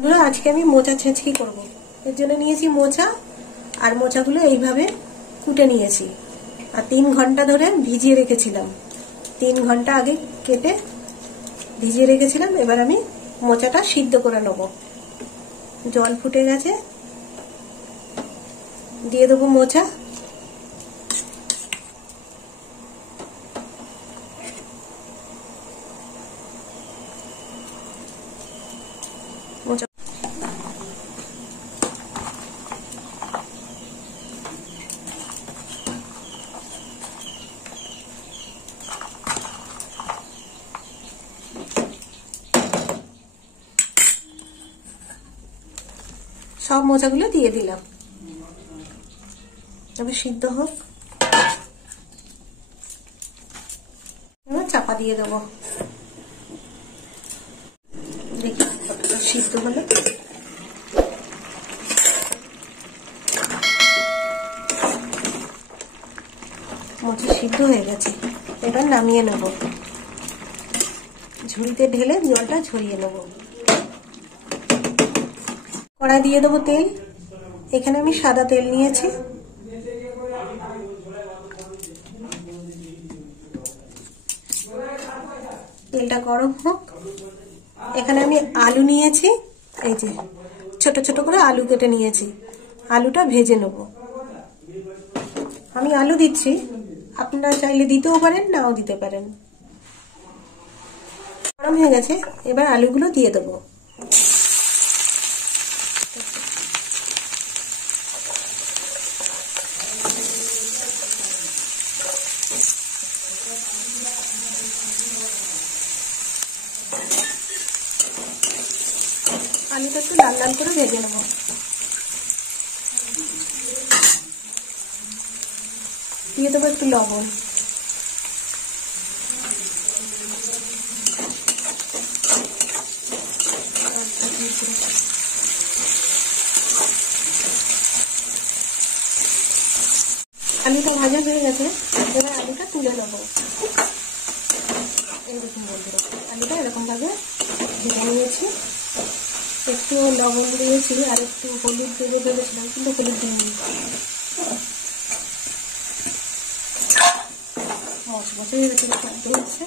বন্ধুরা, আজকে আমি মোচা ছেঁচকি করব। এর জন্য নিয়েছি মোচা, আর মোচাগুলো এইভাবে কুটে নিয়েছি আর 3 ঘন্টা ধরে ভিজিয়ে রেখেছিলাম। 3 ঘন্টা আগে কেটে ভিজিয়ে রেখেছিলাম। এবার আমি মোচাটা সিদ্ধ করে নেব। জল ফুটে গেছে, দিয়ে দেবো মোচা। সব মোচাগুলো দিয়ে দিলাম, তবে সিদ্ধ হোক। এবার চাপা দিয়ে দেবো, দেখি কতটা সিদ্ধ হলো। মোচা সিদ্ধ হয়ে গেছে, এবার নামিয়ে নেব। ঝুড়িতে ঢেলে জলটা ঝরিয়ে নেব। কড়াই দিয়ে দেবো তেল। এখানে আমি সাদা তেল নিয়েছি। তেলটা গরম হোক। এখানে আমি আলু নিয়েছি, এই যে ছোট ছোট করে আলু কেটে নিয়েছি। আলুটা ভেজে নেব। আমি আলু দিচ্ছি, আপনারা চাইলে দিতেও পারেন, নাও দিতে পারেন। গরম হয়ে গেছে, এবার আলুগুলো দিয়ে দেবো। আলুটা একটু লাল লাল করে ভেজে নেব। দিয়ে দেবো একটু লবণ। আলুটা ভাজা হয়ে গেছে, এবার আলুটা তুলে নেবো। এরকম বন্ধুরা, আলুটা এরকম ভাবে ভেজে নিয়েছি। একটু লবণ দিয়েছি আর একটু হলুদ দিয়ে ভেবেছিলাম, কিন্তু হলুদ দিইনি। মচমচে হয়ে গেছে, হচ্ছে।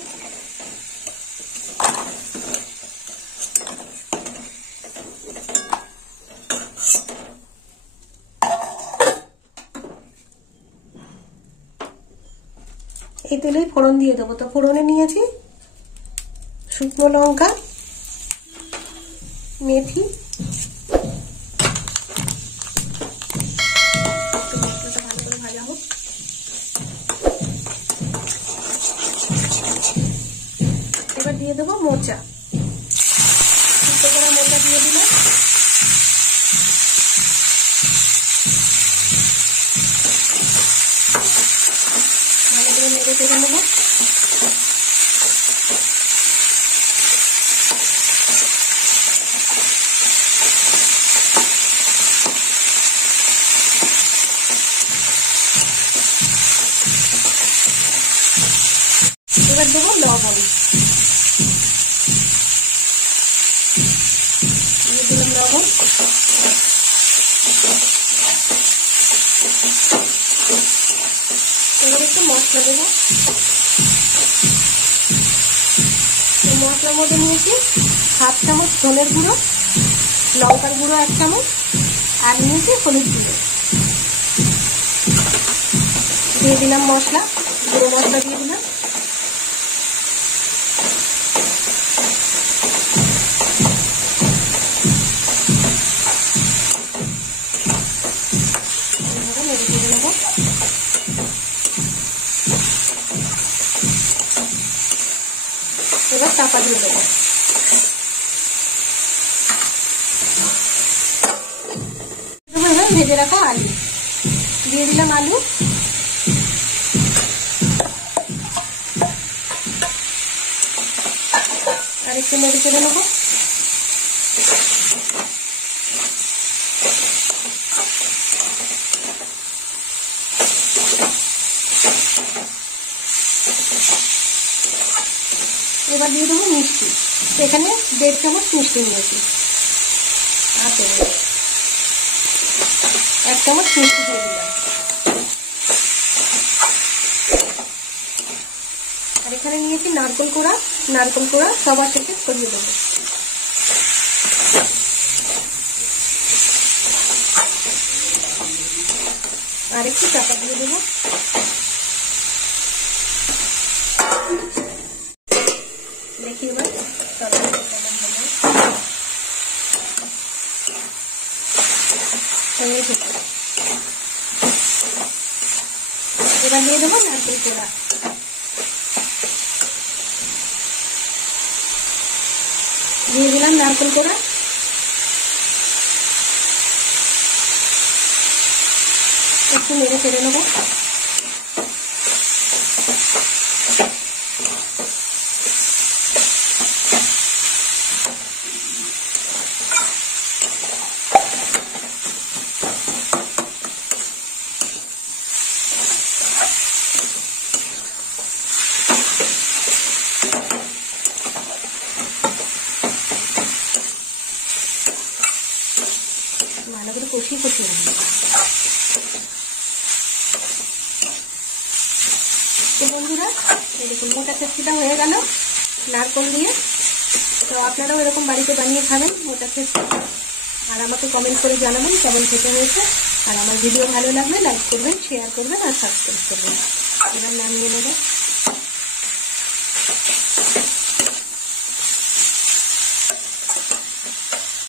এই তেলেই ফোড়ন দিয়ে দেবো। তো ফোড়নে নিয়েছি শুকনো লঙ্কা, মেথি, ভালো করে ভাজা হোক। এবার দিয়ে দেবো মোচা। সিদ্ধ করা মোচা দিয়ে দিলাম। ভালো করে নেড়ে চেড়ে নেবো। এবার দেবো লবণ। দিয়ে দিলাম লবণ। এবার একটু মশলা দেবো। মশলার মধ্যে নিয়েছি 1/2 চামচ ধনের গুঁড়ো, লঙ্কার গুঁড়ো 1 চামচ, আর নিয়েছি হলুদ গুঁড়ো। দিয়ে দিলাম মশলা, গুঁড়ো মশলা দিয়ে দিলাম। এবার চাপা দিয়ে দেবো। ভেজে রাখা আলু দিয়ে দিলাম। আলু আর একটু নেড়ে চেড়ে নেবো। এবার দিয়ে দেবো মিষ্টি। এখানে 1.5 চামচ মিষ্টি নিয়েছি। আর দেবো 1 চামচ মিষ্টি দিয়ে দিলাম। আর এখানে নিয়েছি নারকেল কোড়া সবার শেষে ছড়িয়ে দেবো। আর একটু চাপা দিয়ে দেবো। দেখি এবার এবার দিয়ে দেবো নারকেল কোড়া। দিয়ে দিলাম নারকেল কোড়া। একটু নেড়ে চেড়ে নেবো। ভালো করে কষিয়ে নেবো। তো বন্ধুরা এরকম মোটা খেসিটা হয়ে গেল নারকেল দিয়ে। তো আপনারাও এরকম বাড়িতে বানিয়ে খাবেন মোটা খেসি। আর আমাকে কমেন্ট করে জানাবেন কেমন খেতে হয়েছে। আর আমার ভিডিও ভালো লাগলে লাইক করবেন, শেয়ার করবেন আর সাবস্ক্রাইব করবেন। এবার নামিয়ে নেব।